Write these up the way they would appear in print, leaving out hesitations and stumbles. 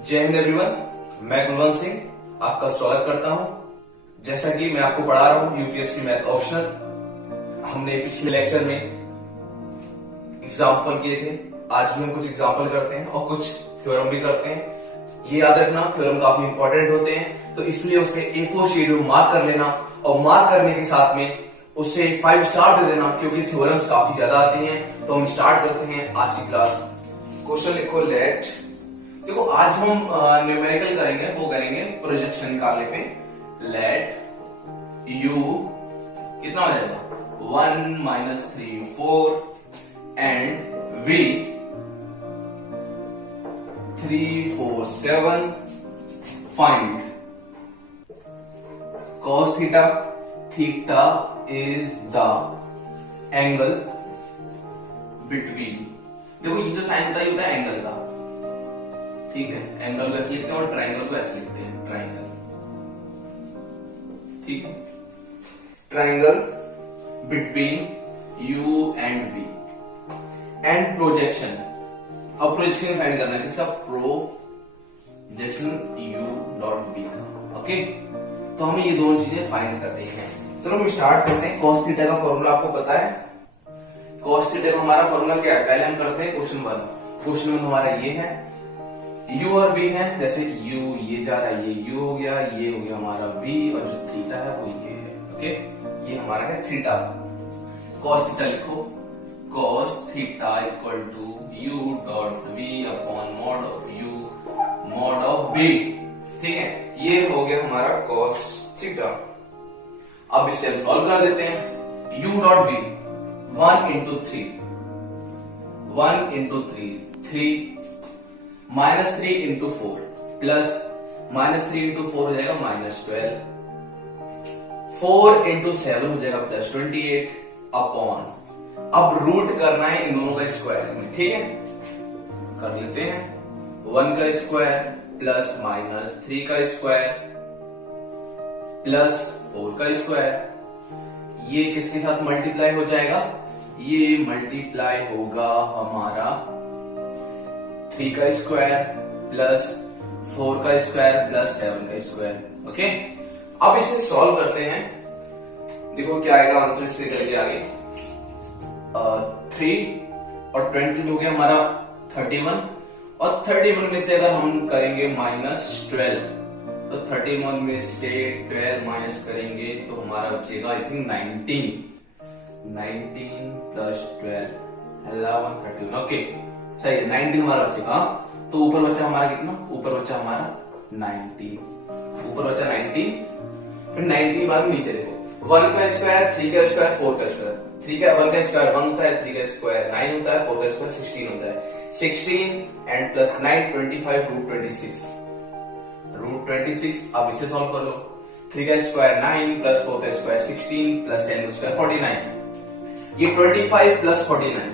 जय हिंद एवरीवन, मैं कुलवंत सिंह आपका स्वागत करता हूं। जैसा कि मैं आपको पढ़ा रहा हूं यूपीएससी मैथ ऑप्शनल। हमने पिछले लेक्चर में एग्जाम्पल किए थे, आज भी हम कुछ एग्जाम्पल करते हैं और कुछ थ्योरम भी करते हैं। ये याद रखना, थ्योरम काफी इंपॉर्टेंट होते हैं, तो इसलिए उसे A4 शीट में मार्क कर लेना और मार्क करने के साथ में उससे 5 स्टार दे देना, क्योंकि थ्योरम्स काफी ज्यादा आती हैं। तो हम स्टार्ट करते हैं आज की क्लास। क्वेश्चन लिखो लेट। देखो आज हम न्यूमेरिकल करेंगे, वो करेंगे प्रोजेक्शन निकालने पे। लेट यू कितना हो जाएगा 1 - 3 4 and v 3 4 7 find cos theta. Theta is the angle between, देखो ये जो साइन होता है ये होता है एंगल का, ठीक है। एंगल को ऐसे लिखते हैं और ट्राइंगल को ऐसे लिखते हैं, ट्राइंगल, ठीक है। Triangle between u and v and projection. अब प्रोजेक्शन फाइंड करना है, किसका? प्रोजेक्शन यू डॉट वी का, ओके। तो हमें ये दोनों चीजें फाइंड करनी है। चलो हम स्टार्ट करते हैं। cos थीटा का फॉर्मूला आपको पता है। cos थीटा का हमारा फॉर्मूला क्या है? पहले हम करते हैं क्वेश्चन 1। क्वेश्चन 1 हमारा ये है, u और v है। जैसे u ये जा रहा है, ये u हो गया, ये हो गया हमारा v, और जो थीटा है वो ये है, ओके। ये हमारा है थीटा। cos थीटा लिखो, cos theta equal to u dot v upon mod of u mod of v, ठीक है। ये हो गया हमारा cos थीटा। अब इसे हम सॉल्व कर देते हैं। u dot v 1 into 3 1 into 3 3 minus 3 into 4 plus minus 3 into 4 हो जाएगा -12 4 इंटू 7 हो जाएगा +28 अपॉन, अब रूट करना है इन दोनों का स्क्वायर में, ठीक है। कर लेते हैं। 1 का स्क्वायर प्लस माइनस 3 का स्क्वायर प्लस 4 का स्क्वायर, ये किसके साथ मल्टीप्लाई हो जाएगा? ये मल्टीप्लाई होगा हमारा 3 का स्क्वायर प्लस 4 का स्क्वायर प्लस 7 का स्क्वायर, ओके। अब इसे सॉल्व करते हैं। देखो क्या आएगा आंसर इससे करके आगे। 3 और 20 हो गया हमारा 31, और 31 में से अगर हम करेंगे -12, तो 31 में से 12 माइनस करेंगे तो हमारा बचेगा आई थिंक 19 प्लस 12 11 13, ओके सही है। 19 हमारा बचेगा। तो ऊपर बचा हमारा कितना? ऊपर बचा हमारा 19, ऊपर बचा 19। फिर 19 बाद नीचे देखो, 1 का स्क्वायर 3 का स्क्वायर 4 का स्क्वायर, ठीक है। 1 का स्क्वायर 1 होता है, 3 का स्क्वायर 9 होता है, 4 का स्क्वायर 16 होता है। 16 एंड प्लस 9 25 रूट 26। अब इसे सॉल्व कर लो। 3 का स्क्वायर 9 प्लस 4 का स्क्वायर 16 प्लस 10 का स्क्वायर 49। ये 25 प्लस 49,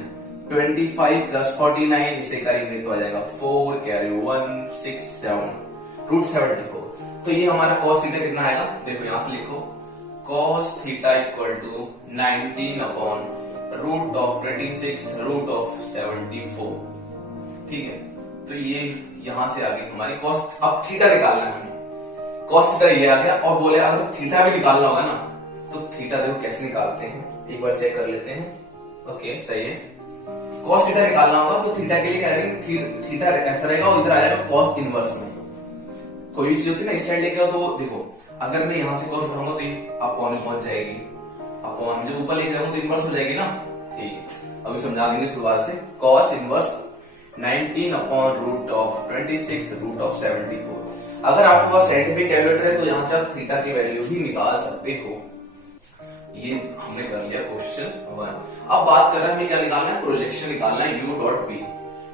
25 प्लस 49 इसे करेंगे तो आ जाएगा 4 कैरी 1 6 7 रूट 74। तो ये हमारा cos थीटा कितना आएगा? देखो यहां से लिखो, cos theta equal to 19 upon root of 26 root of 74, ठीक है। तो ये यहां से आ गई हमारी cos। अब थीटा निकालना है हमें। cos थीटा ये आ गया, और बोले अगर थीटा भी निकालना होगा ना, तो थीटा देखो कैसे निकालते हैं, एक बार चेक कर लेते हैं। ओके सही है। cos थीटा निकालना होगा तो थीटा के लिए क्या करेंगे? थीटा ऐसा रहेगा और इधर आ जाएगा cos इनवर्स में। कोई भी चीज होती है ना, इस साइड लेके आओ तो देखो, अगर मैं यहां से cos उठाऊंगा तो ये अपॉन में पहुंच जाएगी, अपॉन जो ऊपर लेके जाऊंगा तो इनवर्स हो जाएगी ना, ठीक है। अभी समझा देंगे शुरुआत से। cos inverse 19 upon root of 26 root of 74। अगर आपके पास साइंटिफिक कैलकुलेटर है तो यहां से आप थीटा की वैल्यू भी निकाल सकते हो। ये हमने कर लिया क्वेश्चन 1। अब बात कर रहे हैं हमें क्या निकालना है? प्रोजेक्शन निकालना है u डॉट v।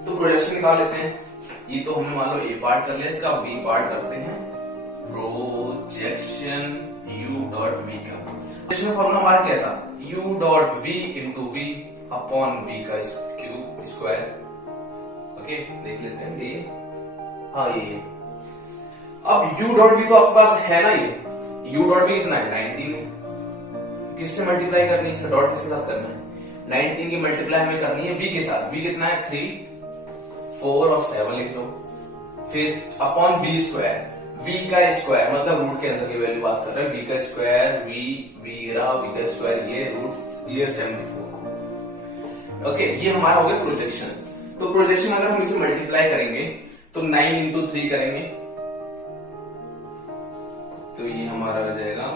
तो प्रोजेक्शन निकाल लेते हैं। ये तो हमने मान लो a पार्ट कर लिया, इसका b पार्ट करते हैं। प्रोजेक्शन u डॉट v का प्रोजेक्शन फॉर्मूला हमारा क्या था? u dot v into v upon v का क्यूब स्क्वायर, ओके। देख लेते हैं ये, हाँ ये। अब u डॉट v तो आपके पास है ना, ये u डॉट v कितना है? 19 है। किससे मल्टीप्लाई करनी है? इसका डॉट किसके साथ करना है? 19 की मल्टीप्लाई हमें करनी है v के साथ। v कितना है? 3 4 और 7 लिख लो, फिर अपॉन v स्क्वायर, v का स्क्वायर मतलब रूट के अंदर की वैल्यू बात कर रहे हैं, v का स्क्वायर, v का स्क्वायर, ये रूट ये 74। ओके, ये हमारा हो गया प्रोजेक्शन। तो प्रोजेक्शन अगर हम इसे मल्टीप्लाई करेंगे तो 9 इंटू 3 करेंगे तो ये हमारा हो जाएगा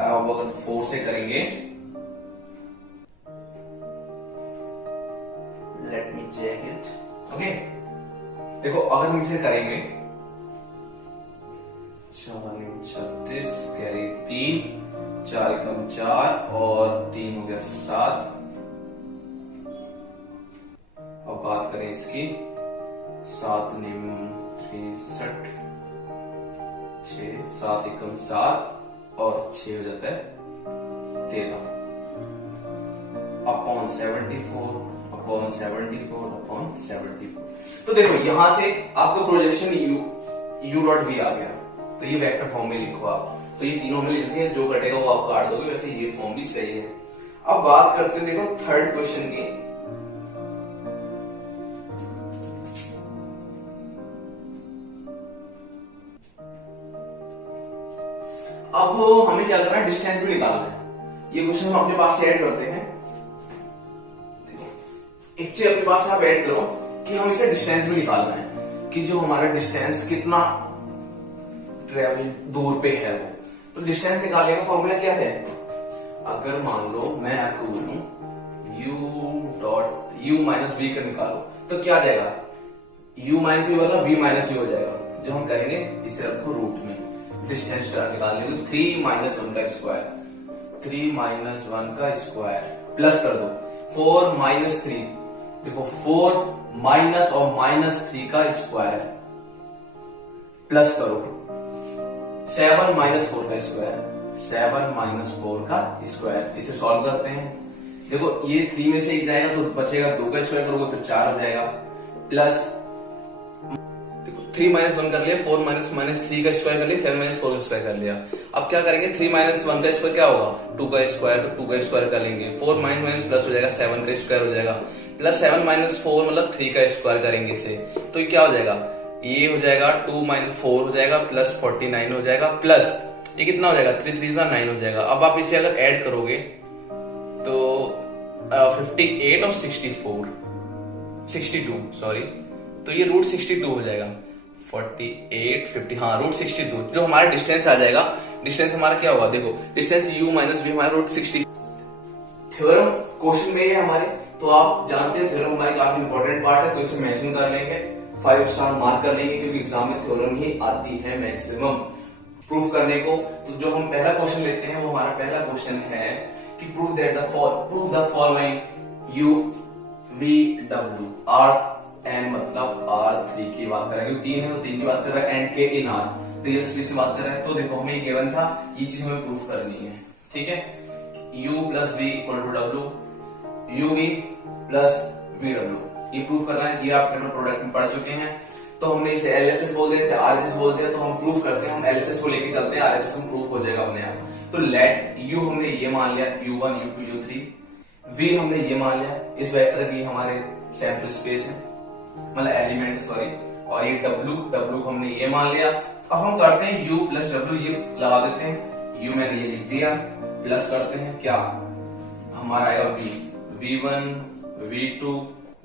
अब अगर 4 से करेंगे, let me check it. Okay, देखो अगर हम इसे करेंगे 36 कैरी 3, 4 एकम 4 और 3 हो गया 7। अब बात करें इसकी, 7 निम 63, 6, 7 एकम 7 और 6 हो जाता है 13 अपॉन 74 अपॉन 74 अपॉन 74। तो देखो यहां से आपको प्रोजेक्शन u डॉट v आ गया, तो ये वेक्टर फॉर्म में लिखो आप। तो ये तीनों में लिखते हैं, जो कटेगा वो आप काट दोगे, वैसे ये फॉर्म भी सही है। अब बात करते हैं देखो थर्ड क्वेश्चन की। अब हमें क्या करना है, डिस्टेंस भी निकालना है। ये क्वेश्चन हम अपने पास से ऐड करते हैं। एक चीज अपने पास आप ऐड करो कि हम इसे डिस्टेंस भी निकालना है कि जो हमारा डिस्टेंस कितना ट्रेवल दूर पे है वो। तो डिस्टेंस निकालने का फॉर्मूला क्या है, अगर मान लो मैं आपको बोलूं u माइनस v का निकालो तो क्या आ जाएगा, u माइनस v वाला v माइनस v हो जाएगा। जो हम करेंगे इसे रखो रूट में, डिस्टेंस निकालने को 3 माइनस 1 का स्क्वायर, 3 माइनस 1 का स्क्वायर प्लस कर दो 4 माइनस 3, देखो 4 माइनस और माइनस 3 का स्क्वायर प्लस करो 7 माइनस 4 का स्क्वायर, 7 माइनस 4 का स्क्वायर। इसे सॉल्व करते हैं, देखो ये 3 में से 1 जाएगा तो बचेगा 2 का स्क्वायर करोगे तो 4 हो जाएगा, प्लस 3 माइनस 1 कर लिया, 4 माइनस 3 का स्क्वायर कर लिया, 7 माइनस 4 का स्क्वायर कर लिया। अब क्या करेंगे, 3 माइनस 1 का स्क्वायर क्या होगा 2 का स्क्वायर, तो 2 का स्क्वायर कर लेंगे, 4 माइनस प्लस हो जाएगा 7 का स्क्वायर हो जाएगा, प्लस 7 माइनस 4 मतलब 3 का स्क्वायर करेंगे इसे, तो ये क्या हो जाएगा, ये हो जाएगा 2 माइनस 4 हो जाएगा प्लस 49 हो जाएगा, प्लस ये कितना हो जाएगा 3 3 9 हो जाएगा। अब आप इसे अगर ऐड करोगे तो 58 और 62 सॉरी, तो ये रूट 62 हो जाएगा, 48 50 हाँ रूट 62। जो हमारा डिस्टेंस आ जाएगा, डिस्टेंस हमारा क्या होगा, देखो डिस्टेंस u माइनस v हमारा रूट 60। थ्योरम क्वेश्चन में है हमारे, तो आप जानते हैं थ्योरम हमारी काफी इंपॉर्टेंट पार्ट है, तो इसे मेंशन कर लेंगे, 5 स्टार मार्क कर लेंगे, क्योंकि एग्जाम में थ्योरम ही आती है मैक्सिमम प्रूफ करने को। तो जो हम पहला क्वेश्चन लेते हैं वो हमारा पहला क्वेश्चन है कि prove the following u v w r n मतलब R3 की बात कर रहे हैं, 3 है तो 3 की बात कर रहे हैं, एंड के इन R रियल स्पेस की बात कर रहे हैं। तो देखो हमें गिवन था, ये चीज हमें प्रूफ करनी है, ठीक है। u plus v equal to w, u v plus v w, ये प्रूफ करना है। ये आप प्रोडक्ट में पढ़ चुके हैं, तो हमने इसे LHS बोल दिया, इसे RHS बोल दिया, तो हम प्रूफ करते हैं, हम LHS को लेके चलते हैं, RHS में प्रूफ हो जाएगा अपने आप। तो लेट u हमने ये मान लिया u1 u2 u3, v हमने ये मान लिया, इस वेक्टर की हमारे सैंपल स्पेस है मतलब एलिमेंट सॉरी, और ये w हमने ये मान लिया। अब हम करते हैं u प्लस w, ये लगा देते हैं, u मैंने ये लिख दिया, प्लस करते हैं क्या हमारा आएगा v, v1 v2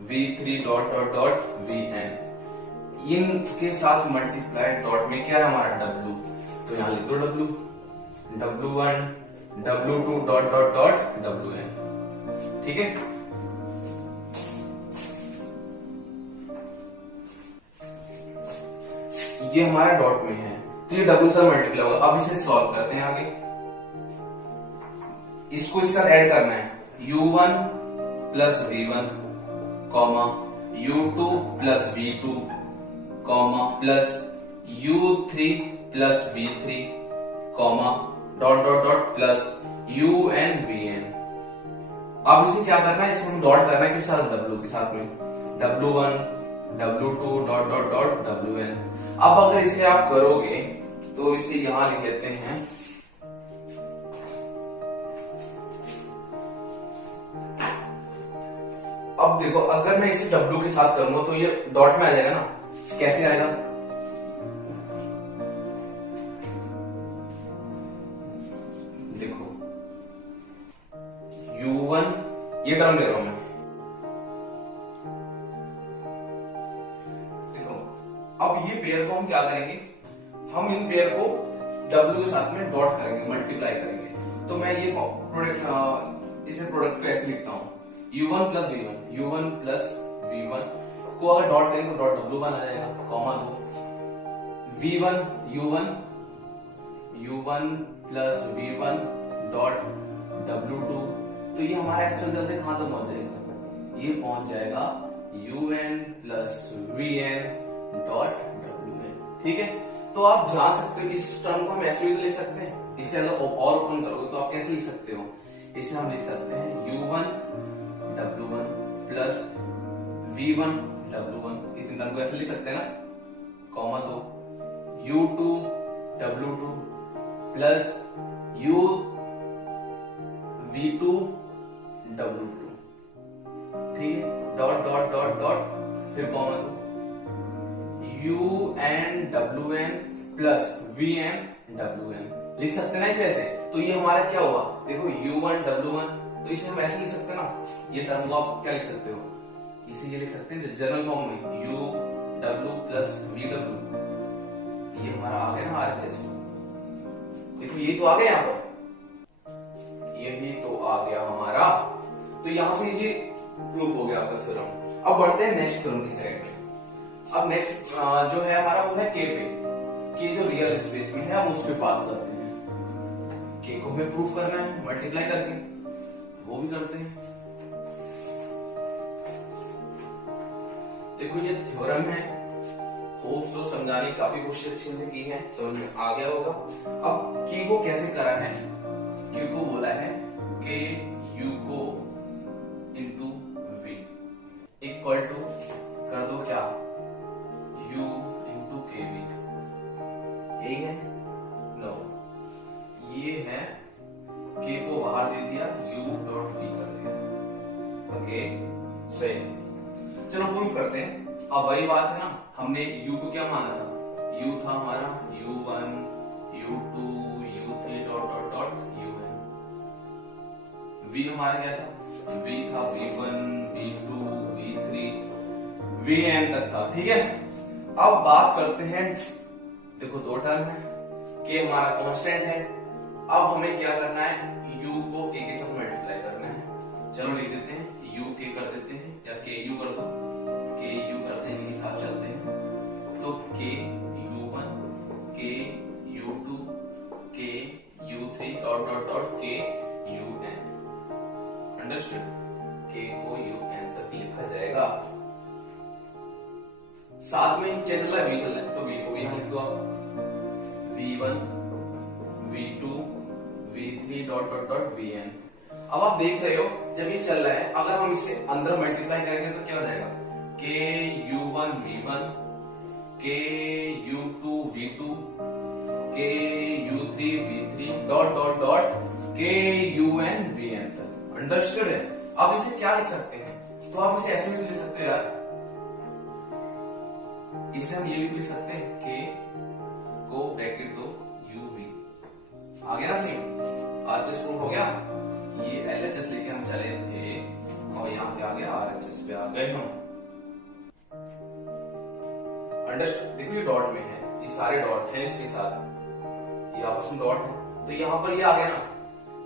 v3 dot dot dot vn, इनके साथ मल्टीप्लाई डॉट में क्या है हमारा w, तो यहां लिख दो w, w1 w2 dot dot dot wn, ठीक है। ये हमारा डॉट में है, तो ये w से मल्टीप्लाई होगा। अब इसे सॉल्व करते हैं आगे, इसको इसके साथ ऐड करना है, u1 plus v1 comma u2 plus v2 comma plus u3 plus v3 comma dot dot dot plus un vn। अब इसे क्या करना है, इसे हम डॉट करना है किस साथ, w के साथ में, w1 w2 dot dot dot wn। अब अगर इसे आप करोगे तो इसे यहां लिख लेते हैं अब देखो अगर मैं इसे W के साथ करूंगा तो ये डॉट में आ जाएगा ना, कैसे आएगा? देखो U1 ये टर्म ले रहा हूं मैं, देखो अब ये पेयर को हम क्या करेंगे, हम इन पेयर को W के साथ में डॉट करेंगे, मल्टीप्लाई करेंगे। तो मैं ये प्रोडक्ट इसे प्रोडक्ट को ऐसे लिखता हूं, U1 plus V1, U1 plus V1 को अगर डॉट करेंगे तो डॉट W1 आ जाएगा, कॉमा दो V1 U1 plus V1 dot W2। तो ये हमारा ऐसे चलते चलते कहां तक पहुंच जाएगा, ये पहुंच जाएगा UN plus VN dot WN। ठीक है, तो आप जान सकते हो इस टर्म को हम ऐसे भी ले सकते हैं, इसे अगर और ओपन करोगे तो आप कैसे लिख सकते हो, इसे हम लिख सकते हैं U1 W1 plus V1 W1, इतने टर्म को ऐसे लिख सकते हैं ना, कॉमा दो U2 W2 plus V2 W2। ठीक है, डॉट डॉट डॉट डॉट फिर कॉमा दो UN WN plus VN WN, लिख सकते हैं ना इसे ऐसे। तो ये हमारा क्या हुआ, देखो U1 W1, तो इसे हम ऐसे लिख सकते हैं ना, ये टर्म को आप क्या लिख सकते हो, इसे ये लिख सकते हैं जनरल फॉर्म में UW प्लस VW, ये हमारा आ गया ना RHS। देखो ये तो आ गया, यहाँ पर यही तो आ गया हमारा। तो यहां से ये प्रूफ हो गया आपका थ्योरम। अब बढ़ते हैं नेक्स्ट थ्योरम की साइड में। अब नेक्स्ट जो है हमारा वो है के पे, कि जो रियल स्पेस में है हम उस पर बात करते हैं। के को हमें प्रूफ करना है मल्टीप्लाई करके, वो भी करते हैं। देखो ये थ्योरम है, होप सो समझाने की काफी कोशिश अच्छे से की है, समझ में आ गया होगा। अब के को कैसे करा है, के को बोला है के यू को इंटू वी इक्वल टू कर दो क्या, U इंटू के वी, यही है? नो, ये है के को बाहर दे दिया, U डॉट वी कर दिया। ओके सही, चलो प्रूफ करते हैं। अब वही बात है ना, हमने U को क्या माना था, U था हमारा U1 U2 U3 dot dot dot UN। V हमारा क्या था, V था V1 V2 V3 VN तक था। ठीक है, अब बात करते हैं, देखो दो टर्म है, के हमारा कांस्टेंट है। अब हमें क्या करना है, U को के साथ मल्टीप्लाई करना है। चलो लिख देते हैं, U के कर देते हैं, या के U कर दो, के U करते हैं, इनके साथ चलते हैं। तो के U1 के U2 के U3 डॉट डॉट डॉट के UN, अंडरस्टूड? के को UN तक लिखा जाएगा। साथ में क्या चल रहा है, V चल रहा है, तो V को भी यहां लिख दो आप, V1 V2 V3 dot dot dot VN। अब आप देख रहे हो जब ये चल रहा है, अगर हम इसे अंदर मल्टीप्लाई करेंगे तो क्या हो जाएगा, के U1 V1 के U2 V2 के U3 V3 dot dot dot के UN VN तक, अंडरस्टूड है? अब इसे क्या लिख सकते हैं, तो आप इसे ऐसे भी लिख सकते हो यार, इसे हम ये भी लिख सकते हैं, के को ब्रैकेट दो UV, आ गया ना सही, RHS प्रूफ हो गया। ये LHS लेके हम चले थे और यहाँ क्या आ गया, RHS पे आ गए हम, अंडरस्टूड? देखो ये डॉट में है, ये सारे डॉट हैं इसके साथ, ये आपस में डॉट है, तो यहाँ पर ये आ गया ना,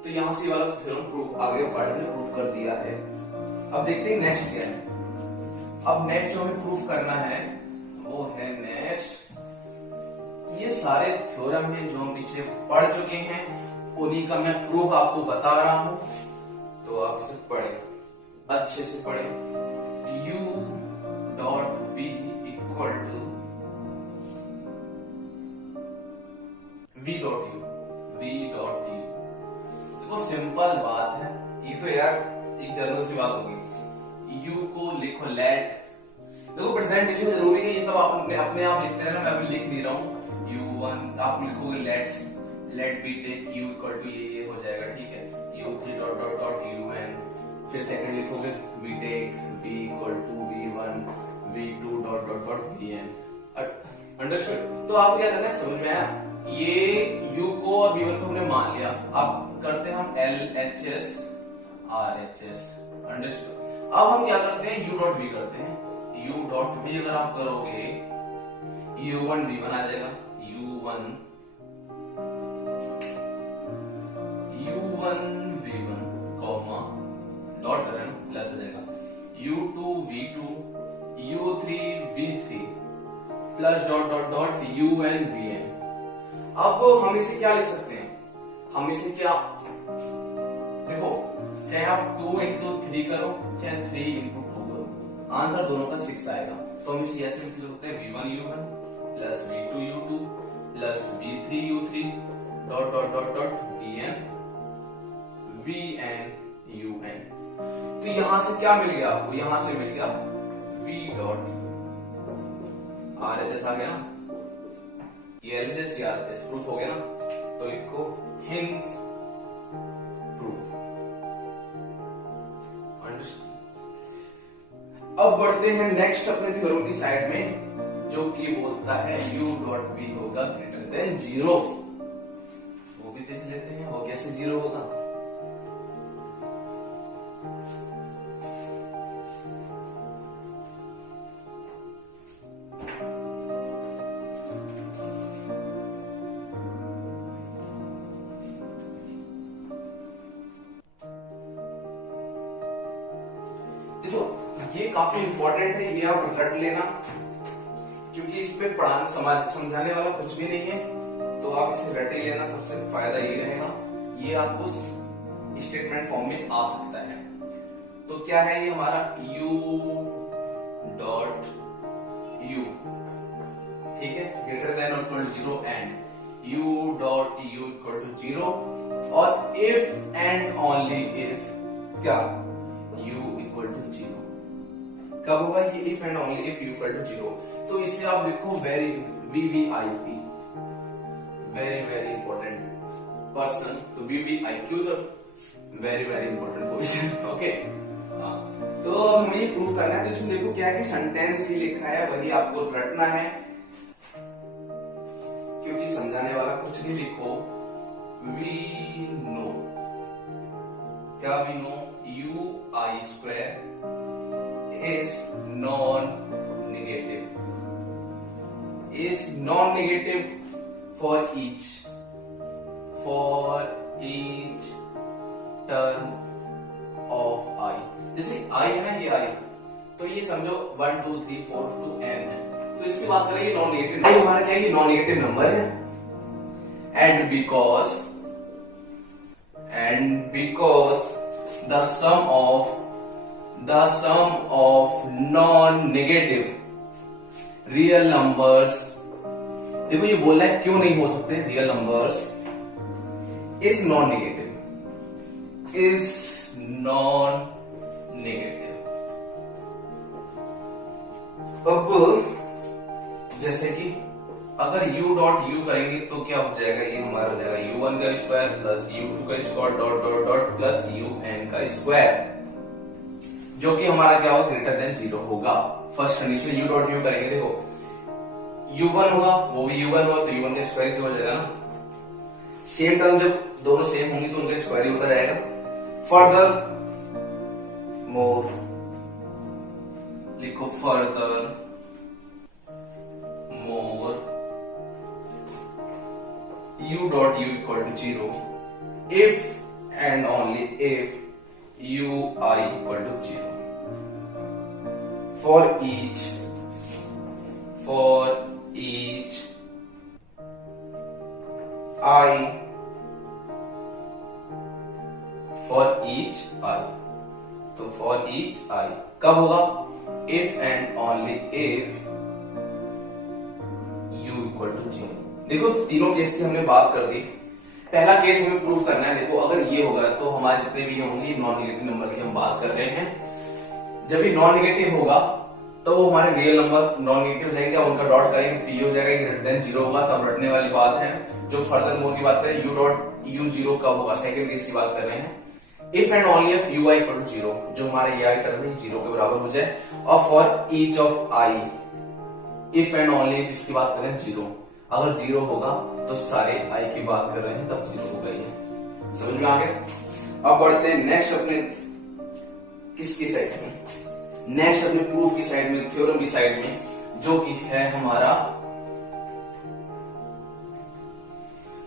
तो यहाँ से ये वाला थ्योरम प्रूफ आ गया, पार्ट ने प्रूफ कर दिया है। अब देखते हैं नेक्स्ट क्या है। अब नेक्स्ट जो हमें प्रूफ करना है वो है नेक्स्ट, ये सारे थ्योरम हैं जो हम पीछे पढ़ चुके हैं, उन्हीं का मैं प्रूफ आपको बता रहा हूं, तो आप इसे पढ़ें, अच्छे से पढ़ें। U dot V equal to V dot U, V dot U। देखो सिंपल बात है, ये तो यार एक जनरल सी बात होगी। U को लिखो लेट, देखो प्रेजेंटेशन जरूरी है, ये सब आप अपने आप लिखते हैं ना, मैं अभी लिख नहीं रहा हूँ। U1 आप लिखोगे let be take U equal to ये हो जाएगा, ठीक है, U3 dot dot dot UN फिर सेकंड लिखोगे we take v equal to v1 v2 dot dot dot vn। Understood? तो आपको क्या करना है, समझ में आया? ये u को और v1 को हमने मान लिया। अब करते हैं हम LHS RHS। अंडरस्टूड? अब हम क्या करते हैं, u डॉट v करते हैं। u डॉट v अगर आप करोगे u1 v1 आ जाएगा, u1 v1 कॉमा डॉट करें प्लस हो जाएगा u2 v2 u3 v3 plus dot dot dot un vn। अब हम इसे क्या लिख सकते हैं, हम इसे क्या, देखो चाहे आप 2 इंटू 3 करो चाहे 3 इंटू 2 करो, आंसर दोनों का 6 आएगा। तो हम इसे ऐसे लिख सकते हैं v1 u1 plus v2 u2 plus v3 u3 dot dot dot dot vn un। तो यहां से क्या मिल गया आपको, यहां से मिल गया v डॉट RHS आ गया ना, ये LHS या RHS प्रूफ हो गया ना। तो लिखो हिंस प्रूफ। अब बढ़ते हैं नेक्स्ट अपने थ्योरम की साइड में, जो कि बोलता है u डॉट v होगा ग्रेटर देन 0। वो भी देख लेते हैं वो कैसे 0 होगा। देखो ये काफी इंपॉर्टेंट है, ये आप रट लेना, क्योंकि इस पे पढ़ाने समझाने वाला कुछ भी नहीं है, तो आप इसे रट ही लेना, सबसे फायदा ये रहेगा। ये आपको स्टेटमेंट फॉर्म में आ सकता है। तो क्या है ये हमारा u डॉट u, ठीक है, ग्रेटर देन और equal to 0 and u dot u equal to 0 और इफ एंड ओनली इफ क्या u इक्वल टू 0। कब होगा ये if and only if u equal to 0। तो इसे आप लिखो very VVIP, very very important person. तो VVIQ very very important question. Okay, तो अब हमें ये प्रूव करना है। तो इसमें देखो क्या है कि सेंटेंस ही लिखा है, वही आपको रटना है, क्योंकि समझाने वाला कुछ नहीं। लिखो वी नो, क्या we know UI square is non-negative for each term of I। जैसे I है ना, ये I, तो ये समझो 1 2 3 4 to n है, तो इसकी बात करें ये नॉन नेगेटिव, I हमारा क्या है, ये नॉन नेगेटिव नंबर है। And because the sum of non-negative real numbers, देखो ये बोल रहा है क्यों नहीं हो सकते रियल नंबर्स, is non-negative। अब जैसे कि अगर u डॉट u करेंगे तो क्या हो जाएगा, ये हमारा हो जाएगा u1 का स्क्वायर प्लस u2 का square dot dot dot plus un का स्क्वायर, जो कि हमारा क्या होगा, ग्रेटर देन 0 होगा। First condition u dot u करेंगे, देखो u1 होगा वो भी u1 होगा, तो u1 का स्क्वायर हो जाएगा ना। सेम टर्म जब दोनों सेम होंगी तो उनका स्क्वायर ही होता जाएगा। फर्दर मोर लिखो, further more u dot u equal to 0 if and only if ui equal to 0 for each I, तो for each I कब होगा, if and only if u equal to 0। देखो तीनों केस की हमने बात कर दी। पहला केस हमें प्रूफ करना है, देखो अगर ये होगा तो हमारे जितने भी होंगे नॉन नेगेटिव नंबर की हम बात कर रहे हैं। जब भी नॉन नेगेटिव होगा तो हमारे रियल नंबर नॉन नेगेटिव जाएंगे, उनका डॉट करेंगे तो ये हो जाएगा ग्रेटर देन 0 होगा। सब रटने वाली बात है। जो फर्दर मोर की बात करें, u डॉट u 0 कब होगा, सेकंड केस की बात कर रहे हैं। If and only if ui equal to 0, जो हमारा ये टर्म है 0 के बराबर हो जाए, और for each of i, if and only if इसकी बात करें 0, अगर 0 होगा तो सारे i की बात कर रहे हैं तब 0 होगा ये। समझ में आ गया? अब बढ़ते हैं नेक्स्ट अपने किसकी साइड में, नेक्स्ट अपने प्रूफ की साइड में, थ्योरम की साइड में, जो कि है हमारा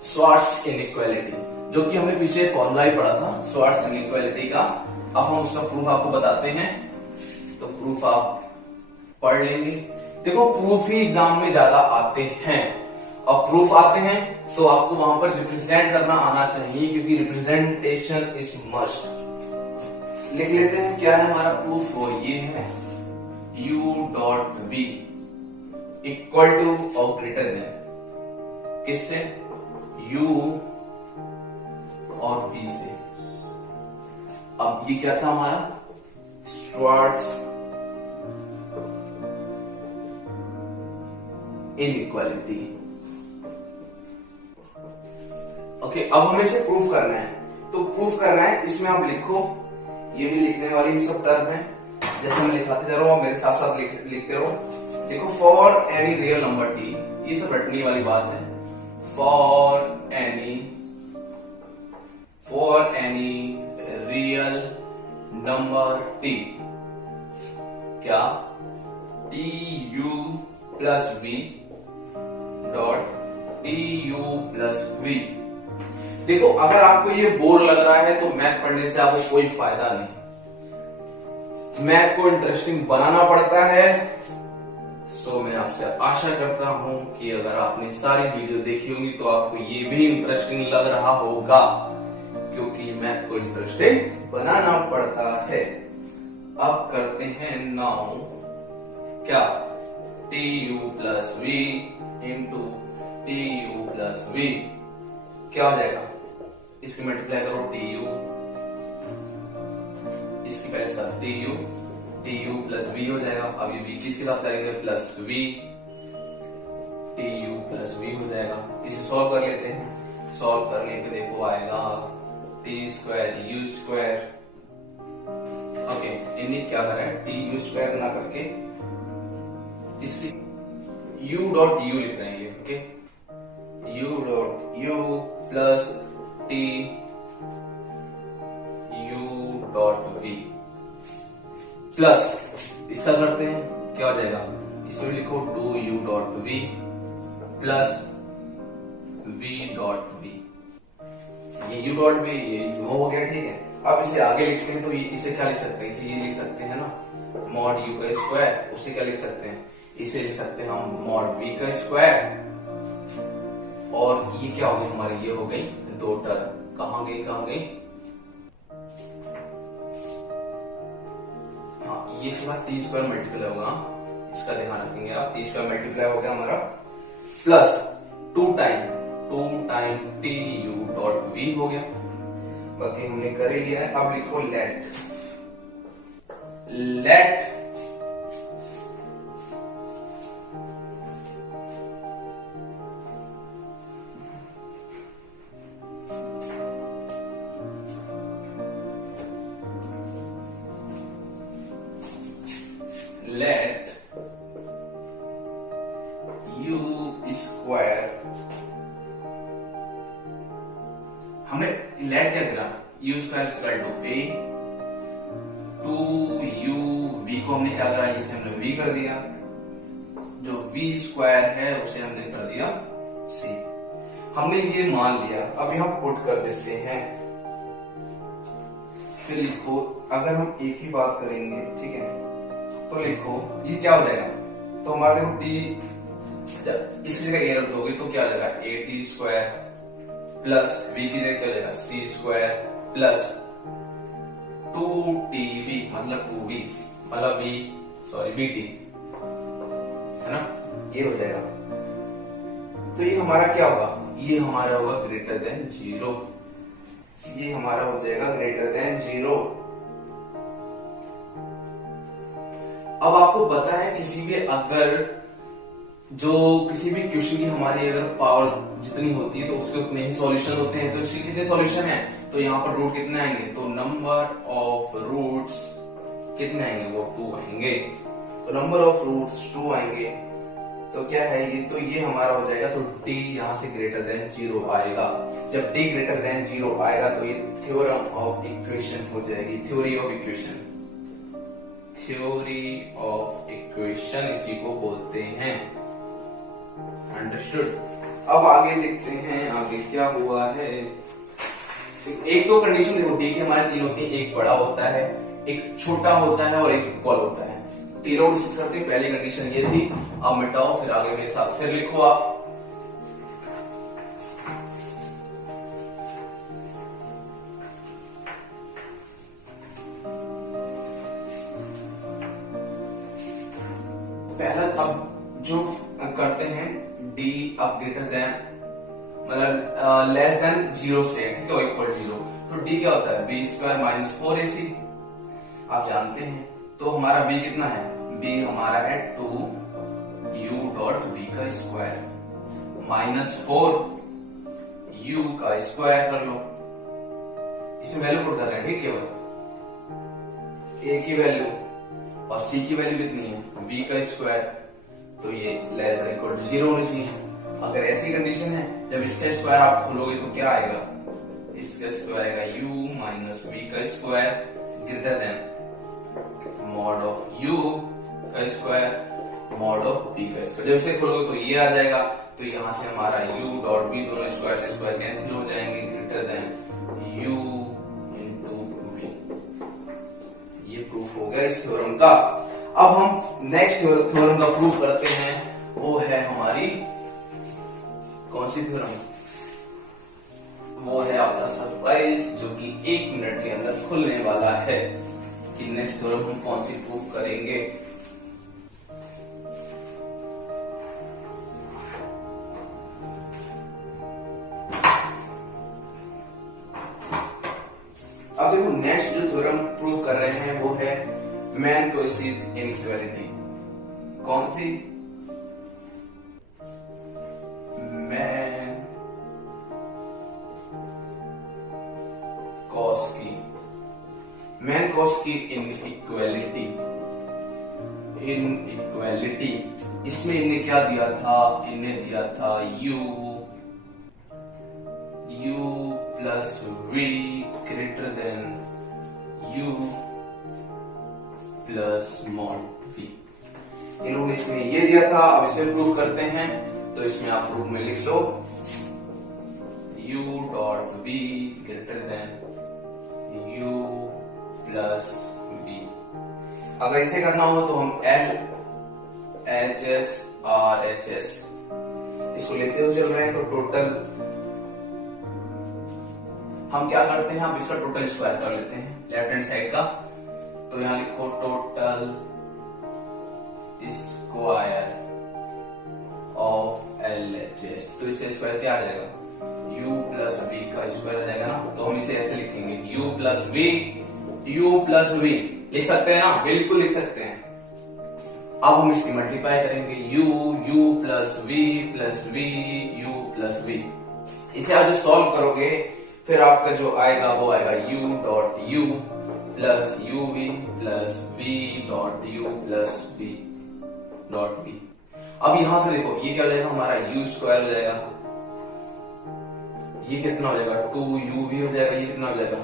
स्वार्ट्स इनइक्वालिटी, जो कि हमने पीछे फॉर्मूला ही पढ़ा था स्वार्ट्स इनइक्वालिटी का। अब हम उसका प्रूफ आपको बताते हैं, तो प्रूफ आप पढ़ लेंगे। देखो प्रूफ ही एग्जाम में ज्यादा आते हैं, और प्रूफ आते हैं तो आपको वहां पर रिप्रेजेंट करना आना चाहिए, क्योंकि रिप्रेजेंटेशन इज मस्ट। लिख लेते हैं क्या है हमारा प्रूफ, वो ये है u dot v equal to और ग्रेटर देन किससे, u और v से। अब ये क्या था हमारा स्वार्ट्स इनइक्वालिटी। ओके, अब हमें इसे प्रूफ करना है, तो प्रूफ करना है इसमें आप लिखो, ये भी लिखने वाली ही सब टर्म है, जैसे मैं लिखाते जा रहा हूं मेरे साथ साथ लिखते रहो। देखो for any real number t, ये सब रटने वाली बात है, for any real number t, क्या t u plus v dot t u plus v. देखो अगर आपको ये बोर लग रहा है तो मैथ पढ़ने से आपको कोई फायदा नहीं, मैथ को इंटरेस्टिंग बनाना पड़ता है। सो मैं आपसे आशा करता हूं कि अगर आपने सारी वीडियो देखी होगी तो आपको ये भी इंटरेस्टिंग लग रहा होगा, क्योंकि मैथ को इंटरेस्टिंग बनाना पड़ता है। अब करते हैं नाउ क्या, t u plus v into t u plus v, क्या हो जाएगा, इसकी मल्टीप्लाई करो टी यू, इसकी पहले साथ टी यू प्लस वी हो जाएगा। अब ये वी किसके साथ करेंगे, plus v, t u plus v हो जाएगा। इसे सॉल्व कर लेते हैं, सॉल्व करने पे देखो आएगा T square you square. Okay, इन्हें क्या करें, टी यू स्क्वायर ना करके इसकी u डॉट u लिख रहे हैं ये। Okay, u dot u plus T u dot v plus इसका करते हैं, क्या हो जाएगा, इसमें लिखो 2u dot v plus v dot v। ये u डॉट v ये u हो गया, ठीक है। अब इसे आगे लिखते हैं तो इसे क्या लिख सकते हैं, इसे ये लिख सकते हैं ना, मॉड u का स्क्वायर, उसे क्या लिख सकते हैं, इसे लिख सकते हैं हम मॉड v का स्क्वायर। और ये क्या हो गई हमारी, ये हो गई दो टर्म, कहां गई, हाँ ये इसके बाद टी स्क्वायर मल्टीप्लाई होगा, इसका ध्यान रखेंगे आप, टी स्क्वायर मल्टीप्लाई हो गया हमारा, plus two time t u dot v हो गया। बाकी हमने कर ही लिया है। अब लिखो लेट u स्क्वायर, हमने लेट क्या करा, u square equal to a, two u v को हमने क्या करा, इसे हमने v कर दिया, जो v स्क्वायर है उसे हमने कर दिया c। हमने ये मान लिया, अब यहां पुट कर देते हैं, फिर लिखो, अगर हम एक ही बात करेंगे, ठीक है, तो लिखो ये क्या हो जाएगा, तो हमारे देखो t इस जगह a रख दोगे तो क्या हो जाएगा, a t square plus v की जगह क्या हो जाएगा, c स्क्वायर प्लस 2tv मतलब 2v मतलब vt है ना, ये हो जाएगा। तो ये हमारा क्या होगा, ये हमारा होगा ग्रेटर देन 0, ये हमारा हो जाएगा ग्रेटर देन 0। अब आपको पता है किसी भी अगर जो किसी भी क्वेश्चन की हमारी अगर पावर जितनी होती है तो उसके उतने ही सॉल्यूशन होते हैं। तो इसके कितने सॉल्यूशन हैं, तो यहाँ पर रूट कितने आएंगे, तो नंबर ऑफ रूट्स कितने आएंगे, वो 2 आएंगे। तो नंबर ऑफ रूट्स 2 आएंगे। तो क्या है ये, तो ये हमारा हो जाएगा, तो d यहाँ से ग्रेटर देन 0 आएगा। जब d ग्रेटर देन 0 आएगा तो ये थ्योरम ऑफ इक्वेशन हो जाएगी, theory of equation, theory of equation इसी को बोलते हैं। अंडरस्टूड। अब आगे देखते हैं आगे क्या हुआ है। एक तो कंडीशन होती है कि हमारे 3 होती है, एक बड़ा होता है, एक छोटा होता है और एक इक्वल होता है। तीनों डिस्कस करते हैं। पहली कंडीशन ये थी, अब मिटाओ फिर आगे मेरे साथ फिर लिखो आप। पहला अब जो करते हैं d अब ग्रेटर देन मतलब लेस देन 0 से, ठीक है, इक्वल 0। तो d क्या होता है, b स्क्वायर माइनस 4ac, आप जानते हैं। तो हमारा b कितना है, b हमारा है 2u डॉट b का स्क्वायर माइनस 4u का स्क्वायर कर लो। इसमें वैल्यू पुट कर रहे हैं, ठीक, केवल a की वैल्यू और c की वैल्यू कितनी है, b का स्क्वायर। तो ये लेस देन इक्वल टू 0 होनी चाहिए। अगर ऐसी कंडीशन है, जब इसका स्क्वायर आप खोलोगे तो क्या आएगा, इसका स्क्वायर आएगा u माइनस b का square greater than mod of u का स्क्वायर मॉड ऑफ b का स्क्वायर। जब इसे खोलोगे तो ये आ जाएगा। तो यहाँ से हमारा u डॉट b दोनों स्क्वायर से स्क्वायर कैंसिल हो जाएंगे, greater than u into b। ये प्रूफ हो गया इस थ्योरम का। अब हम नेक्स्ट थ्योरम का प्रूफ करते हैं, वो है हमारी कौन सी थ्योरम, वो है आपका सरप्राइज, जो कि 1 मिनट के अंदर खुलने वाला है कि नेक्स्ट थ्योरम हम कौन सी प्रूफ करेंगे। अब देखो नेक्स्ट जो थ्योरम प्रूफ कर रहे हैं वो है मैन कोएफिशिएंट इनइक्वालिटी। कौन सी, मैन कॉस की, मैन कॉस की इनइक्वालिटी। इनइक्वालिटी इसमें इनने क्या दिया था, इनने दिया था u plus v greater than u plus mod v। इन्होंने इसमें ये दिया था। अब इसे प्रूफ करते हैं, तो इसमें आप प्रूफ में लिख लो u dot v greater than u plus v। अगर इसे करना हो तो हम L H S R H S इसको लेते हुए चल रहे हैं। तो टोटल हम क्या करते हैं, हम इसका टोटल स्क्वायर कर लेते हैं लेफ्ट हैंड साइड का। तो यहां लिखो टोटल स्क्वायर ऑफ LHS। तो इसका स्क्वायर क्या आ जाएगा, u प्लस v का स्क्वायर आ जाएगा ना। तो हम इसे ऐसे लिखेंगे u प्लस v लिख सकते हैं ना, बिल्कुल लिख सकते हैं। अब हम इसकी मल्टीप्लाई करेंगे u plus v u plus v। इसे आप जो सॉल्व करोगे फिर आपका जो आएगा वो आएगा u dot u plus uv plus v dot u plus v dot v। अब यहां से देखो ये क्या हो जाएगा, हमारा u स्क्वायर हो जाएगा, ये कितना हो जाएगा 2uv हो जाएगा, ये कितना हो जाएगा,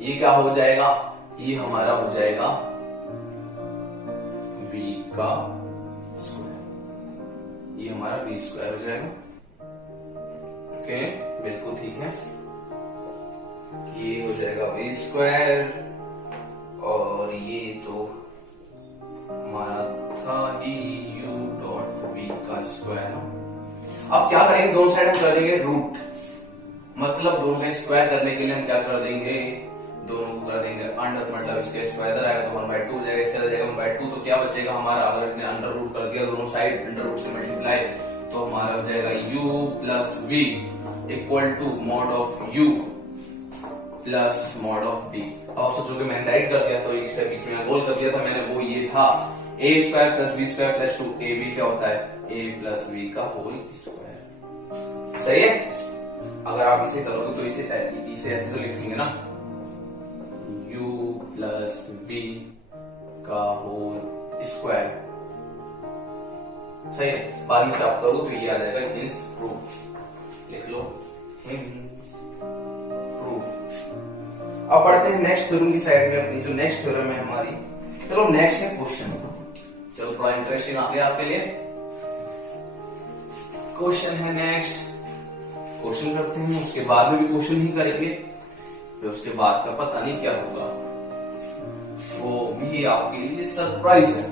ये क्या हो जाएगा, ये हमारा हो जाएगा v का स्क्वायर, ये हमारा v स्क्वायर हो जाएगा। ओके बिल्कुल ठीक है, ये हो जाएगा v स्क्वायर और ये तो हमारा था ही u डॉट v का स्क्वायर। अब क्या करेंगे, दोनों साइड हम कर देंगे रूट, मतलब दोनों का स्क्वायर करने के लिए हम क्या कर देंगे, दोनों को कर देंगे अंडर, मतलब इसके स्क्वायर इधर आएगा तो 1/2 हो जाएगा, इसका जाएगा 1/2। तो क्या बचेगा हमारा, अगर हमने अंडर रूट कर दिया दोनों साइड अंडर रूट से मल्टीप्लाई, तो हमारा हो जाएगा u plus v equal to mod of u plus mod of d। अब सोचोगे मैंने डायरेक्ट कर दिया, तो एक स्टेप बीच में गोल कर दिया था मैंने, वो ये था a square plus b square plus 2ab क्या होता है a प्लस बी का होल स्क्वायर। सही है। अगर आप इसे करोगे तो इसे ऐसे तो लिखेंगे ना, u प्लस बी का होल स्क्वायर। सही है। बाद में से आप करो तो ये आ जाएगा हिंस प्रूफ। लिख लो हिंस प्रूफ। अब पढ़ते हैं नेक्स्ट थ्योरम की साइड में। अपनी जो नेक्स्ट थ्योरम है हमारी, चलो नेक्स्ट है क्वेश्चन। चलो थोड़ा इंटरेस्टिंग आ गया आपके लिए। क्वेश्चन है नेक्स्ट। क्वेश्चन करते हैं, उसके बाद में भी क्वेश्चन ही करेंगे, फिर उसके बाद का पता नहीं क्या होगा, वो भी आपके लिए सरप्राइज है।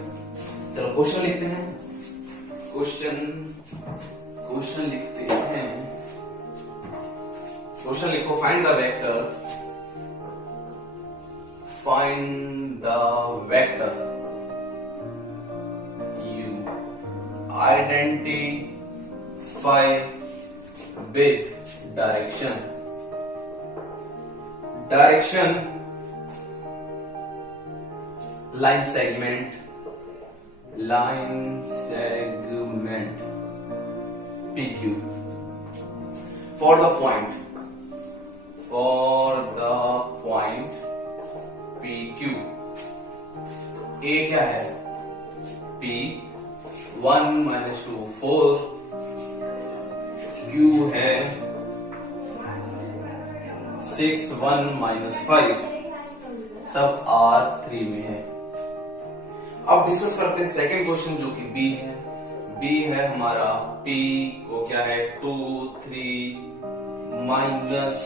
चलो क्वेश्चन लिखते हैं। क्वेश्चन लिखते हैं। क्वेश्चन लिखो, find the vector you identify with direction line segment PQ for the point PQ। A क्या है? P 1 minus 2 4, Q है 6 1 minus 5, सब R3 में है। अब डिस्कस करते हैं सेकंड क्वेश्चन जो कि B है। B है हमारा P को क्या है 2 3 minus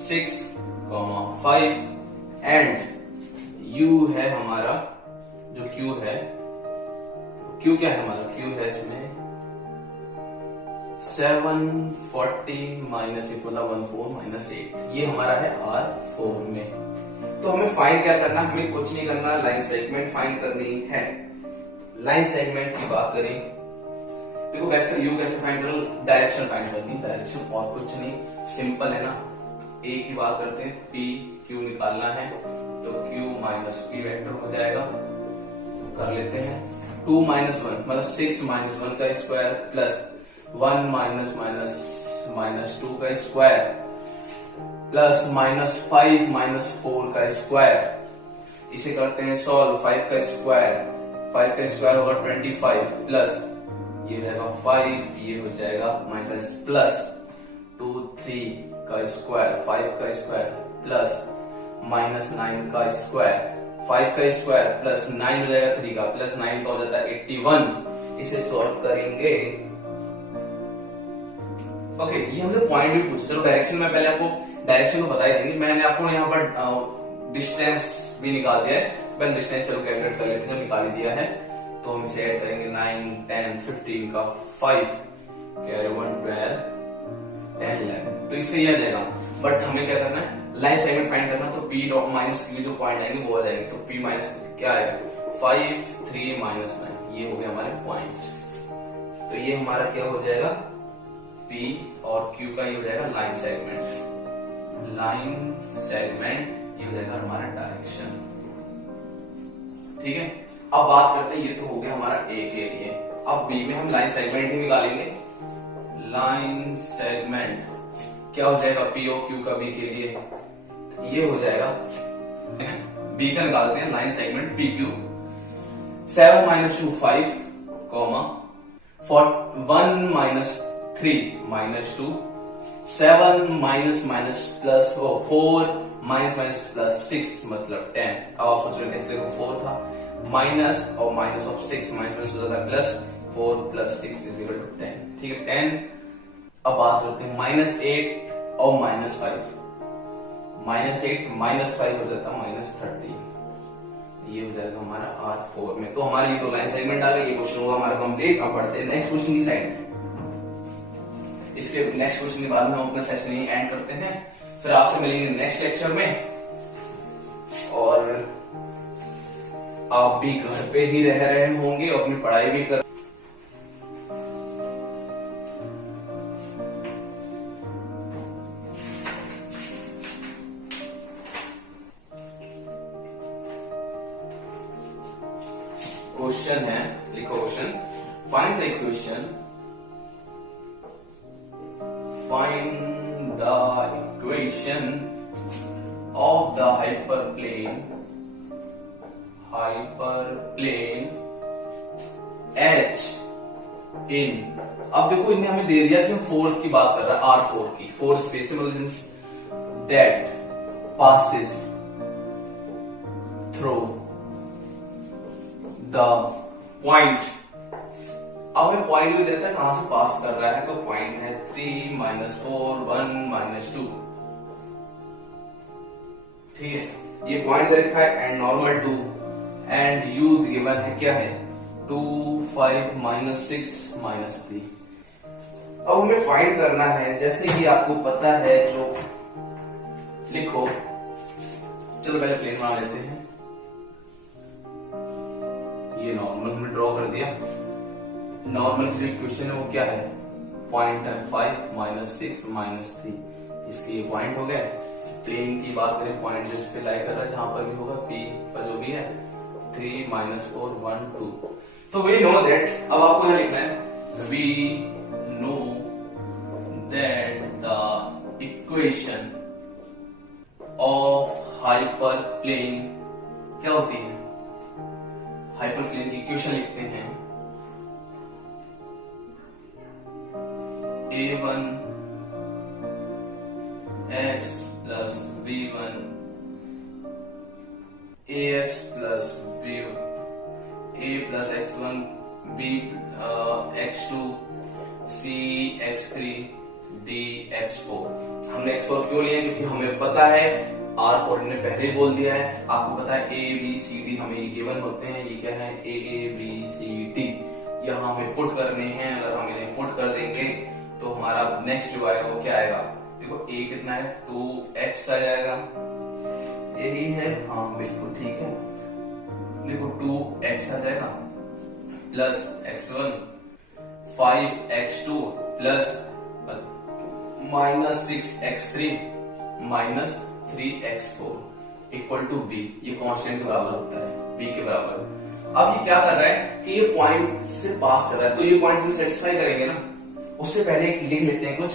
6 5 एंड U है हमारा जो Q है, Q क्या है हमारा? Q है इसमें 7 14 माइनस 14 माइनस 8, ये हमारा है R4 में। तो हमें फाइंड क्या करना, हमें कुछ नहीं करना, लाइन सेगमेंट फाइंड करनी है। लाइन सेगमेंट की बात करें, देखो वेक्टर U कैसे फाइंड करो, डायरेक्शन फाइंड करनी, डायरेक्शन और कुछ नहीं, सिंपल है ना। A की बात करते हैं, P Q निकालना है तो Q माइनस P वेक्टर हो जाएगा, कर लेते हैं। 2 माइनस 1 मतलब 6 माइनस 1 का square plus 1 minus minus minus 2 का स्क्वायर प्लस माइनस 5 माइनस 4 का स्क्वायर। इसे करते हैं सॉल्व। 5 का स्क्वायर होगा 25 प्लस ये रहेगा 5, ये हो जाएगा माइनस प्लस 2 3 का स्क्वायर 5 का स्क्वायर प्लस माइनस 9 का स्क्वायर 5 का स्क्वायर प्लस 9 हो जाएगा 3 का प्लस 9 का हो जाता है 81। इसे सॉल्व करेंगे। ओके, ये हमसे पॉइंट भी पूछा। चलो डायरेक्शन में पहले आपको डायरेक्शन तो बता ही देंगे, मैंने आपको यहाँ पर डिस्टेंस भी निकाल दिया है। पहले डिस्टेंस चलो कैलकुलेट कर लेते हैं, निकाल दिया है तो हम इसे ऐड करेंगे 9 10 15 का 5 कैरी 1 12 10 11, तो इससे ये आ जाएगा। बट हमें क्या करना है, लाइन सेगमेंट फाइंड करना, तो P डॉट माइनस Q जो पॉइंट आएंगे वो आ जाएंगे। तो P माइनस क्या आएगा 5 3 माइनस 9, ये हो गया हमारे पॉइंट। तो ये हमारा क्या हो जाएगा, P और Q का ये हो जाएगा लाइन सेगमेंट। ये हो जाएगा हमारा डायरेक्शन। ठीक है, अब बात करते हैं, ये तो हो गया हमारा A के लिए। अब B में हम लाइन सेगमेंट ही निकालेंगे। लाइन सेगमेंट क्या हो जाएगा P और Q का B के लिए, ये हो जाएगा B का निकालते हैं line segment PQ 7 minus 2 5 1 minus 3 minus 2 7 minus minus plus 4 minus minus plus 6 मतलब 10। अब आप सोच रहे थे इसलिए 4 था, माइनस और माइनस ऑफ 6 माइनस हो जाता है plus 4 plus 6 is equal to 10। ठीक है 10। अब बात करते हैं माइनस 8 और माइनस 5, माइनस 8 माइनस 5 हो जाता है माइनस 30, ये हो जाएगा हमारा R4 में। तो हमारी ये तो लाइन सेगमेंट आ गई, ये क्वेश्चन होगा हमारा कंप्लीट। अब बढ़ते हैं नेक्स्ट क्वेश्चन की साइड में। इसके नेक्स्ट क्वेश्चन के बाद में हम अपना सेशन यही एंड करते हैं, फिर आपसे मिलेंगे नेक्स्ट लेक्चर में। और आप भी घर पे ही रह रहे होंगे और अपनी पढ़ाई भी कर क्वेश्चन है, लिखो question, find the equation of the hyperplane H in, अब देखो इन्हें हमें दे दिया कि हम फोर्स की बात कर रहे हैं, R4 की, force space that passes through the point। अब हमें पॉइंट भी देखा है कहां से पास कर रहा है, तो पॉइंट है 3 -4 1 -2, ठीक है। ये पॉइंट दे रखा है and normal 2 and use given है क्या है 2 5 -6 -3। अब हमें फाइंड करना है, जैसे कि आपको पता है, जो लिखो, चलो पहले प्लेन बना लेते हैं। ये नॉर्मल हमने ड्रॉ कर दिया। नॉर्मल की जो इक्वेशन है वो क्या है, पॉइंट है 5 -6 -3, इसके ये पॉइंट हो गया। प्लेन की बात करें, पॉइंट जो इस पे लाई कर रहा है, जहां पर भी होगा P पर जो भी है 3 -4 1 2। तो वी नो दैट, अब आपको यहां लिखना है we know that the equation of hyperplane क्या होती है, हाइपरप्लेन की इक्वेशन लिखते हैं a1 x plus b1 ax plus b a plus x1 b x2 c x3 d x4। हमने x4 क्यों लिया, क्योंकि हमें पता है R4 ने पहले बोल दिया है, आपको पता है A B C D हमें ये गिवन होते हैं, ये क्या है A B C D, यहाँ हमें पुट करने हैं। अगर हम इन्हें पुट कर देंगे तो हमारा नेक्स्ट जो आएगा वो क्या आएगा, देखो A कितना है 2x आ जाएगा, यही है, हाँ बिल्कुल ठीक है। देखो 2x आ जाएगा plus x1 5x2 plus -6x3 -3x4 equal to b। ये कांस्टेंट के बराबर होता है, b के बराबर। अब ये क्या कर रहा है कि ये पॉइंट से पास कर रहा है, तो ये पॉइंट से सेटिस्फाई करेंगे ना। उससे पहले लिख लेते हैं कुछ,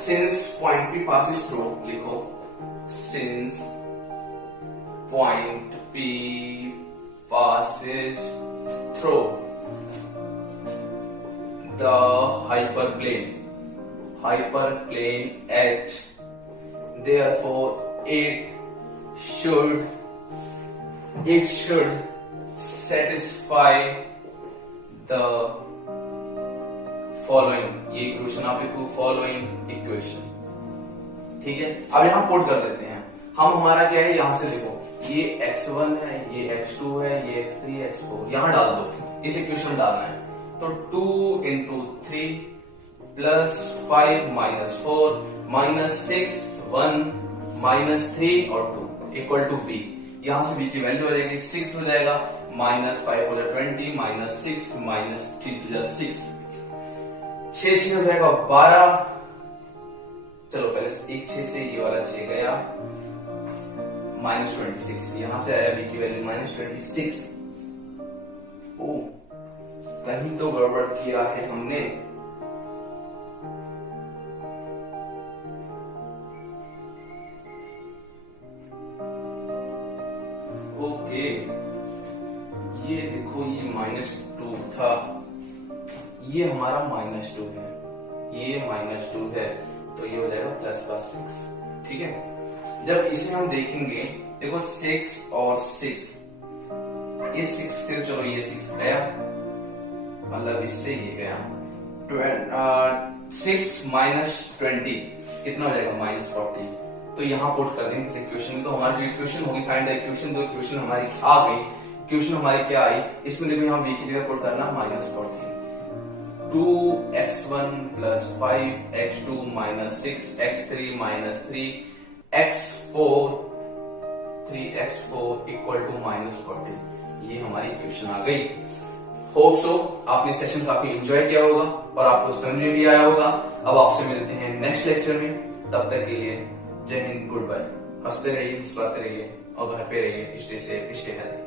since point p passes through, लिखो since point p passes through the hyperplane H, therefore it should satisfy the following। ये इक्वेशन आप लिखो, फॉलोइंग इक्वेशन, ठीक है। अब यहां पुट कर देते हैं हम, हमारा क्या है, यहां से देखो ये x1 है, ये x2 है, ये x3 x4, यहां डाल दो, इस इक्वेशन में डालना है। तो 2 into 3 प्लस 5 -4 -6 1 -3 और 2 इक्वल टू b। यहां से b की वैल्यू हो जाएगी 6 हो जाएगा, -5 हो जाएगा 20 -6 -3 to 6 6 हो जाएगा 12। चलो पहले एक 6 से ये वाला 6 गया, -26, यहां से आया b की वैल्यू -26। ओ कहीं तो गड़बड़ किया है हमने, ओके ये देखो ये -2 था, ये हमारा -2 है, ये -2 है, तो ये हो जाएगा +6, ठीक है। जब इसे हम देखेंगे, देखो 6 और 6, ये 6 से चलो ये 6 गया, मतलब इससे ये गया, 6 -20 कितना हो जाएगा -40। तो यहाँ पुट कर देंगे इस इक्वेशन, तो हमारी जो इक्वेशन होगी, फाइंड द इक्वेशन, तो इक्वेशन हमारी आ गई। इक्वेशन हमारी क्या आई, इसमें देखो यहाँ b की जगह पुट करना -40, 2x1 + 5x2 -6x3 -3x4 3x4 equal to -40। ये हमारी इक्वेशन आ गई। होप सो आपने सेशन काफी एंजॉय किया होगा और आपको समझ में भी आया होगा। अब आपसे मिलते हैं नेक्स्ट लेक्चर में, तब तक के लिए जय हिंद, गुड बाय। हंसते रहिए, मुस्कुराते रहिए और घर पे रहिए। Stay safe, stay healthy.